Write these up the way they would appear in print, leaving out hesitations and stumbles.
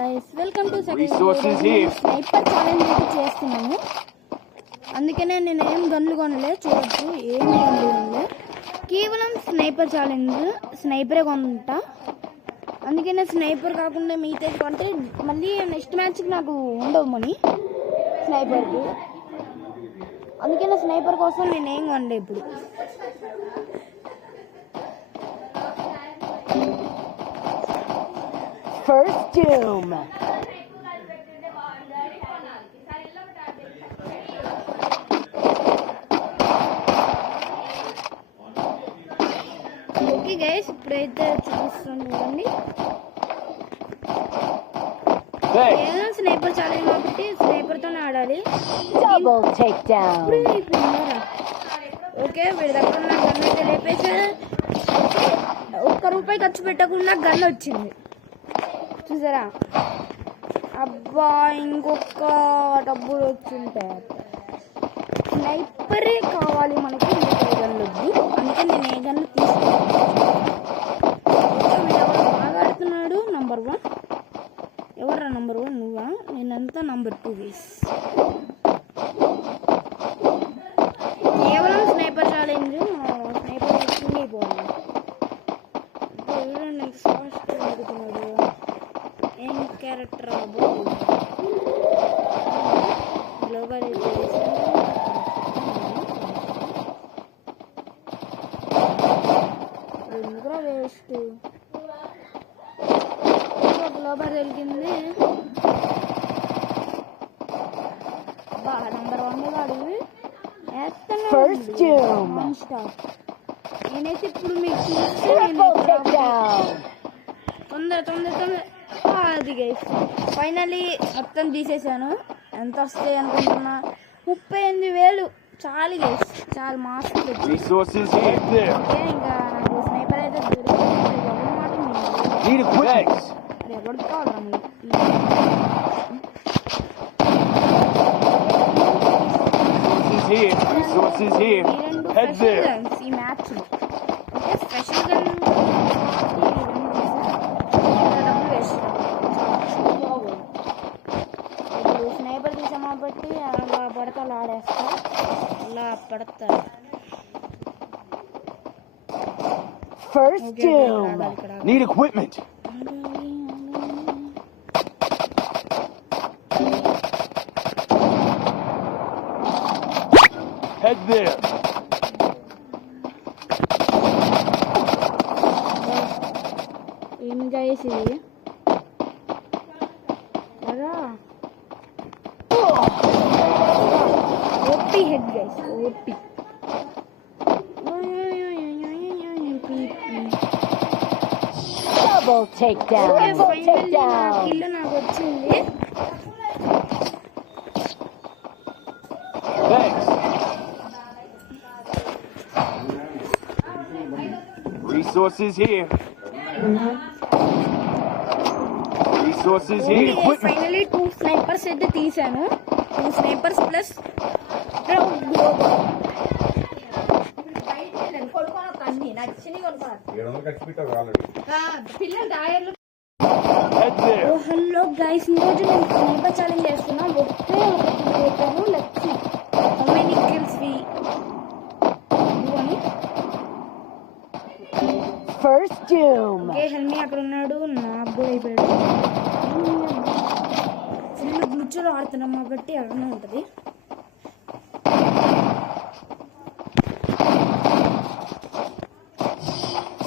Welcome to sniper challenge అయితే చేస్తున్నాము. అందుకనే నేను ఏం గన్లు కొనలే, చూడొచ్చు ఏమి గన్లు కొనలే, కేవలం స్నైపర్ ఛాలెంజ్ స్నైపరే కొంటా. అందుకనే స్నైపర్ కాకుండా మిగతా కొంటే మళ్ళీ నెక్స్ట్ మ్యాచ్కి నాకు ఉండవు మనీ స్నైపర్కి. అందుకనే స్నైపర్ కోసం నేను ఏం కొనలే ఇప్పుడు. First Doom. ఓకే గైస్, ఇప్పుడైతే చూపిస్తాను చూడండి. ఏదైనా స్నైపర్ ఛాలెంజ్ కాబట్టి స్నైపర్తోనే ఆడాలి. Double takedown. ఓకే, వీడి దగ్గర ఉన్న గన్ అయితే లేపేసాడు. ₹1 ఖర్చు పెట్టకుండా గన్ వచ్చింది, చూసారా? అబ్బా, ఇంకొక డబ్బులు వచ్చింటే స్నైపరే కావాలి మనకి, ఇంకొక గన్లు వద్దు. అందుకే నేను ఏ గన్లు తీసుకున్నాను. బాగా ఆడుతున్నాడు. నంబర్ 1 ఎవర్రా? నంబర్ 1 నువ్వా? నేనంతా నంబర్ 2 వేస్. కేవలం స్నైపర్ ఛాలెంజ్, స్నైపర్ కింగ్ అయిపోవాలి. అడుగుతున్నాడు ఏం క్యారెక్టర్ గ్లోబల్ ఎందుకురా వేస్ట్. గ్లోబల్ వెలిగింది. అబ్బా, నంబర్ 1 వాడు నేనైతే ఇప్పుడు మీకు తొందర అది గైస్ ఫైనల్లీ మొత్తం తీసేసాను. ఎంత వస్తాయి అనుకుంటున్నా? 38,000 చాలు గైస్, చాలా మాస్క్. ఇంకా నాకు స్నైపర్ అయితే ఎవరికి కావాలి? ఈ మ్యాచ్ స్పెషల్ గన్ ఇప్పుడు స్నైపర్ తీసాం కాబట్టి అలా పడతా ఆడేస్తా, అలా పడతా. First Doom. Need equipment. Head there. ఏం గైస్ ఇది? OP head guys, OP. Double takedown. Double takedown. Kill నాకు వచ్చింది. Thanks. Resources here. Resources here. Equipment. Finally 2 snipers అయితే తీసాను. 2 స్నైపర్స్ ప్లస్ హలో గైస్, ఈరోజు నేను స్నైపర్ ఛాలెంజ్ చేస్తున్నా. ఒకే ఒకటి let's how many kills we First Doom. Okay, హెల్మీ అక్కడ ఉన్నాడు. నాకు కూడా అయిపోయాడు. ఫుల్ గ్లిచ్లో ఆడుతున్నాం కాబట్టి అలానే ఉంటుంది.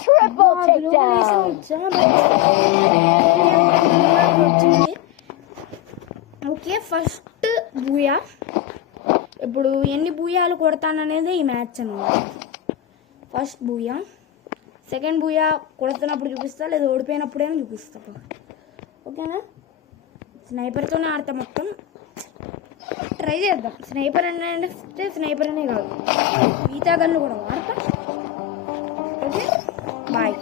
Triple takedown. Okay, first Booyah. ఇప్పుడు ఎన్ని బూయాలు కొడతాననేది ఈ మ్యాచ్ అన్నమాట. ఫస్ట్ బూయా, సెకండ్ బూయా కొడుతున్నప్పుడు చూపిస్తా, లేదా ఓడిపోయినప్పుడైనా చూపిస్తా. ఓకేనా? స్నైపర్తోనే ఆడతా మొత్తం. ట్రై చేద్దాం. స్నైపర్ అంటే స్నైపర్ అనే కాదు, మిగతా గన్లు కూడా వాడతా. Okay, bye.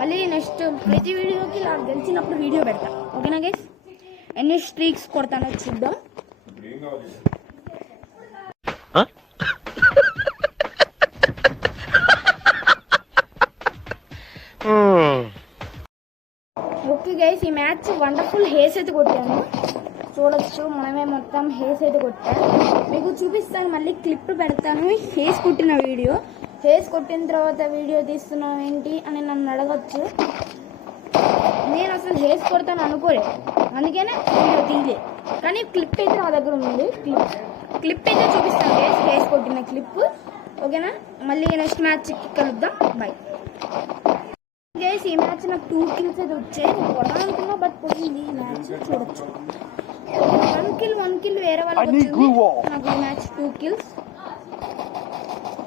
మళ్ళీ నెక్స్ట్ ప్రతి వీడియోకి నాకు గెలిచినప్పుడు వీడియో పెడతా. ఓకేనా గైస్? ఎన్ని స్ట్రీక్స్ కొడతానో చూద్దాం. ఓకే గైస్, ఈ మ్యాచ్ మ్యాచ్ వండర్ఫుల్ హేస్ అయితే కొట్టాను. చూడొచ్చు మనమే మొత్తం హేస్ అయితే కొట్టాను. మీకు చూపిస్తాను, మళ్ళీ క్లిప్ పెడతాను హేస్ కొట్టిన వీడియో. హేస్ కొట్టిన తర్వాత వీడియో తీస్తున్నావు ఏంటి అని నన్ను అడగచ్చు. నేను అసలు హేస్ కొడతాను అనుకోలేదు, అందుకనే వీడియో తీయలేదు. కానీ క్లిప్ అయితే నా దగ్గర ఉంది. క్లిప్ అయితే చూపిస్తాను హేస్ కొట్టిన క్లిప్. ఓకేనా, మళ్ళీ నెక్స్ట్ మ్యాచ్ కలుద్దాం. Bye guys. ఈ మ్యాచ్ నాకు 2 kills అయితే వచ్చాయి. నేను కొడాలనుకున్నా బట్ పోయింది ఈ మ్యాచ్. చూడొచ్చు 1 kill వేరే వాళ్ళకి వచ్చింది. నాకు ఈ మ్యాచ్ 2 kills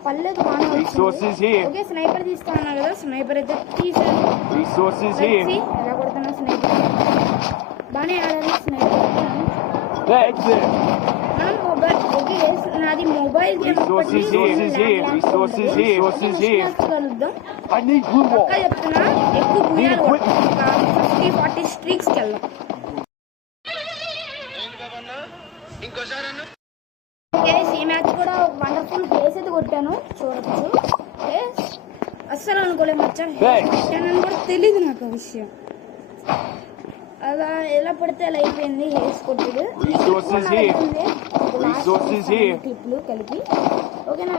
పర్లేదు, బాగానే వచ్చింది. ఓకే, స్నైపర్ తీస్తాను కదా, స్నైపర్ అయితే తీసాను. ఎలా కొడుతున్నా స్నైపర్, బాగానే ఆడాలి స్నైపర్. మనం మొబైల్, ఓకే నాది మొబైల్ గేమ్ కలుద్దాం. పక్కా చెప్తున్నా, ఎక్కువ బుయ్యాలు 50-40 స్ట్రీక్స్కి వెళ్దాం. ఈ మ్యాచ్ కూడా వండర్ఫుల్ హేస్ అయితే కొట్టాను. చూడొచ్చు అస్సలు అనుకోలేదు కొట్టానని కూడా తెలీదు నాకు ఆ విషయం. అలా ఎలా పడితే అలా అయిపోయింది హేస్ కొట్టుడు. క్లిప్లు కలిపి ఓకేనా.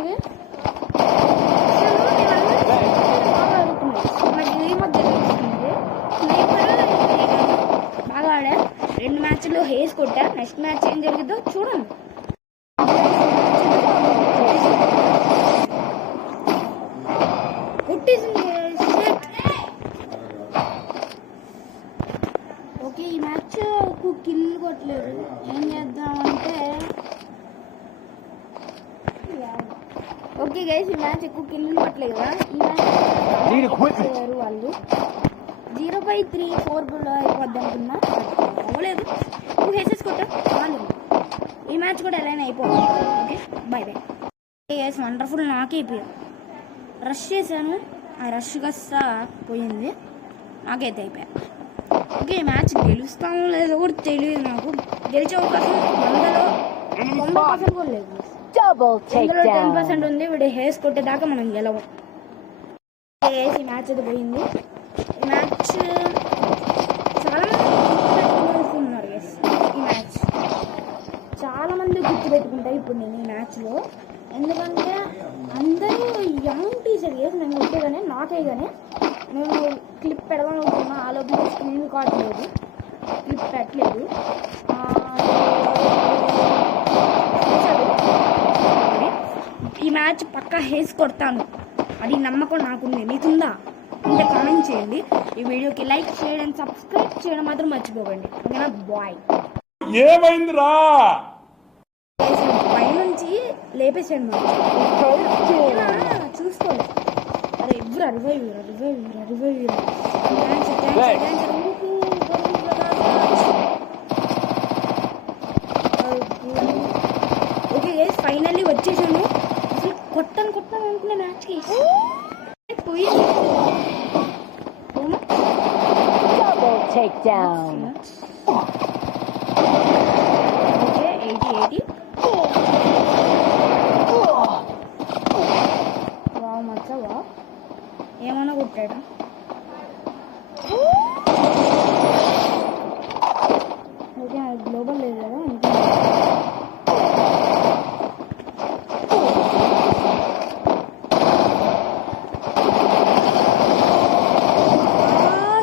నాకు ఈ మధ్య తెలుస్తుంది బాగా ఆడా. 2 మ్యాచ్లు హేస్ కొట్టా. నెక్స్ట్ మ్యాచ్ ఏం జరిగిద్దో చూడండి. ఓకే, ఈ మ్యాచ్ కిల్ కొట్టలేదు. ఏం చేద్దామంటే ఓకే గైస్, ఈ మ్యాచ్ ఎక్కువ కిల్ కొట్టలేదు కదా. ఈ మ్యాచ్ వాళ్ళు 0/3-4 అయిపోద్ది అనుకున్నా, అవ్వలేదు. 2 హేసెస్ కొట్టా బాగుంది. ఈ మ్యాచ్ కూడా ఎలా అయిపోయింది. Okay bye bye guys. Wonderful నాకే అయిపోయాను. రష్ చేశాను, ఆ రష్ కాస్త పోయింది, నాకైతే అయిపోయా. ఓకే, ఈ మ్యాచ్ గెలుస్తామో లేదో కూడా తెలియదు నాకు. గెలిచే అవకాశం 100లో 90% కూడా లేదు. 10% ఉంది. వీడు హేస్ కొట్టేదాకా మనం గెలవం. ఈ మ్యాచ్ అయితే పోయింది. ఈ మ్యాచ్ చాలా మంది గుర్తుపెట్టుకున్నారు గైస్. ఈ మ్యాచ్ చాలా మంది గుర్తుపెట్టుకుంటారు ఇప్పుడు నేను ఈ మ్యాచ్లో. ఎందుకంటే అందరూ యంగ్ టీచర్ గేస్ నేను కొట్టేగానే నాకేగానే నేను క్లిప్ పెడదాం అనుకున్నా. ఆలోపే స్క్రీన్ కార్డ్ లేదు, క్లిప్ పెట్టలేదు. ఈ మ్యాచ్ పక్కా హేస్ కొడతాను, అది నమ్మకం నాకుంది. మీకుందా అంటే కామెంట్ చేయండి. ఈ వీడియోకి లైక్ చేయడం, సబ్స్క్రైబ్ చేయడం మాత్రం మర్చిపోకండి. ఓకేనా, బాయ్. ఏమైందిరా? పైనుంచి లేపేసాడు చూసుకోండి. అరే ఎవ్వరు రివైవ్. ఓకే గైస్, ఫైనల్లీ వచ్చేసాను. అసలు కొట్టాను అనుకునే మ్యాచ్కి పోయింది. ఓకే 80 వావ్ మచ్చా వావ్, ఏమన్నా కొట్టాడు. ఓకే, అది గ్లోబల్ లేదు కదా.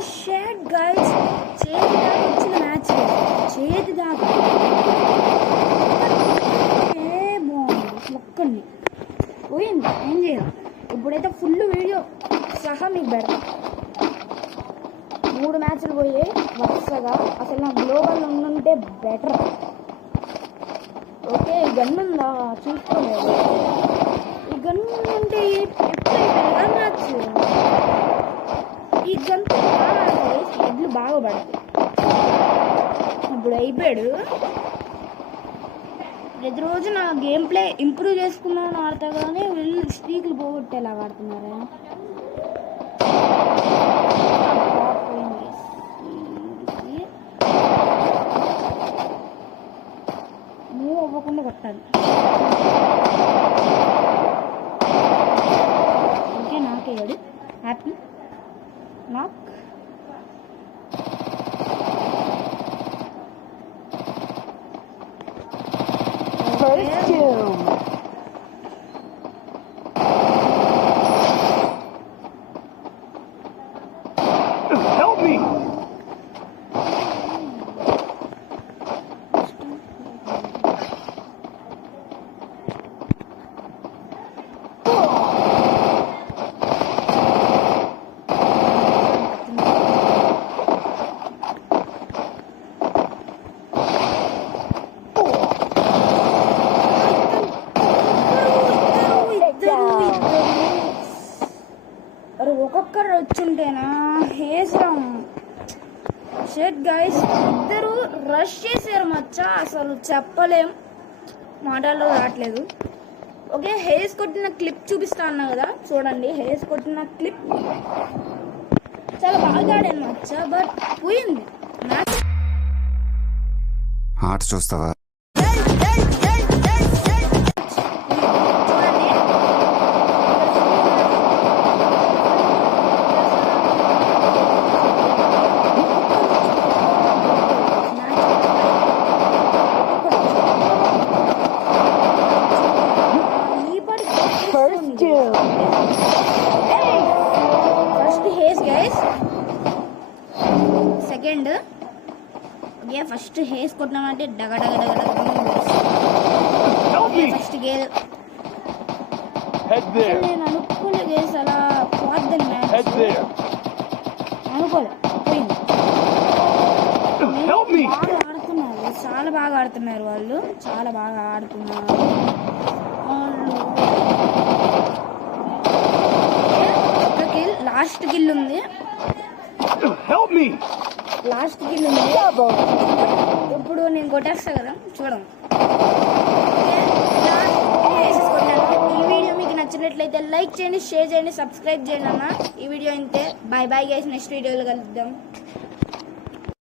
షేట్ గైస్, చేతి దాకా వచ్చిన మ్యాచ్, చేతి దాకా బాగుంది. ఒక్కడిని పోయింది, ఏం చేయాలి. ఇప్పుడైతే ఫుల్ వీడియో సహా మీకు పెడతాం. 3 మ్యాచ్లు పోయాయి వరుసగా. అసలు నా గ్లోబల్ ఉండుంటే బెటర్. ఓకే, ఈ గన్ ఉందా చూసుకోలేదు. ఈ గన్ ఉంటే ఎప్పుడైతే మ్యాచ్ ఈ గన్ ఎడ్లు బాగా పడతాయి. ఇప్పుడు అయిపోయాడు. ప్రతిరోజు నా గేమ్ ప్లే ఇంప్రూవ్ చేసుకున్నాను ఆడతా కానీ వీళ్ళు స్ట్రీక్లు పోగొట్టేలాగా ఆడుతున్నారా. మూవ్ అవ్వకుండా కొట్టాలి. ఓకే, నాకేయాడు హ్యాపీ నాక్. First doom. Help me! అరే ఒక్కొక్కరు వచ్చుంటేనా హేసం షెట్ గైస్ ఇద్దరు రష్ చేశారు మచ్చ అసలు చెప్పలేం మాటల్లో రావట్లేదు ఓకే హేస్ కొట్టిన క్లిప్ చూపిస్తా అన్నా కదా చూడండి హేస్ కొట్టిన క్లిప్ చాలా బాగా ఆడాను మచ్చ బట్ పోయింది మ్యాచ్ ఆట చూస్తావా చూడండి First doom. ఫస్ట్ హేస్ గైస్ సెకండ్ ఓకే ఫస్ట్ హేస్ కొట్టినామంటే డగ డగ డగ డగ Help me! ఫస్ట్ గేల్ Head there. నేను అనుకోలే గేస్ అలా పోద్దని మ్యాచ్ Head there. అనుకోలే పోయింది Help me! బాగా ఆడుతున్నారు చాలా బాగా ఆడుతున్నారు వాళ్ళు చాలా బాగా ఆడుతున్నారు వాళ్ళు ఒక కిల్ లాస్ట్ కిల్ ఉంది Help me! లాస్ట్ కిల్ ఉంది Double. ఇప్పుడు నేను కొట్టేస్తా కదా చూడం ఈ వీడియో మీకు నచ్చినట్లయితే లైక్ చేయండి షేర్ చేయండి సబ్స్క్రైబ్ చేయండి అన్న ఈ వీడియో ఇంతే బాయ్ బాయ్ గైస్ నెక్స్ట్ వీడియోలో కలుద్దాం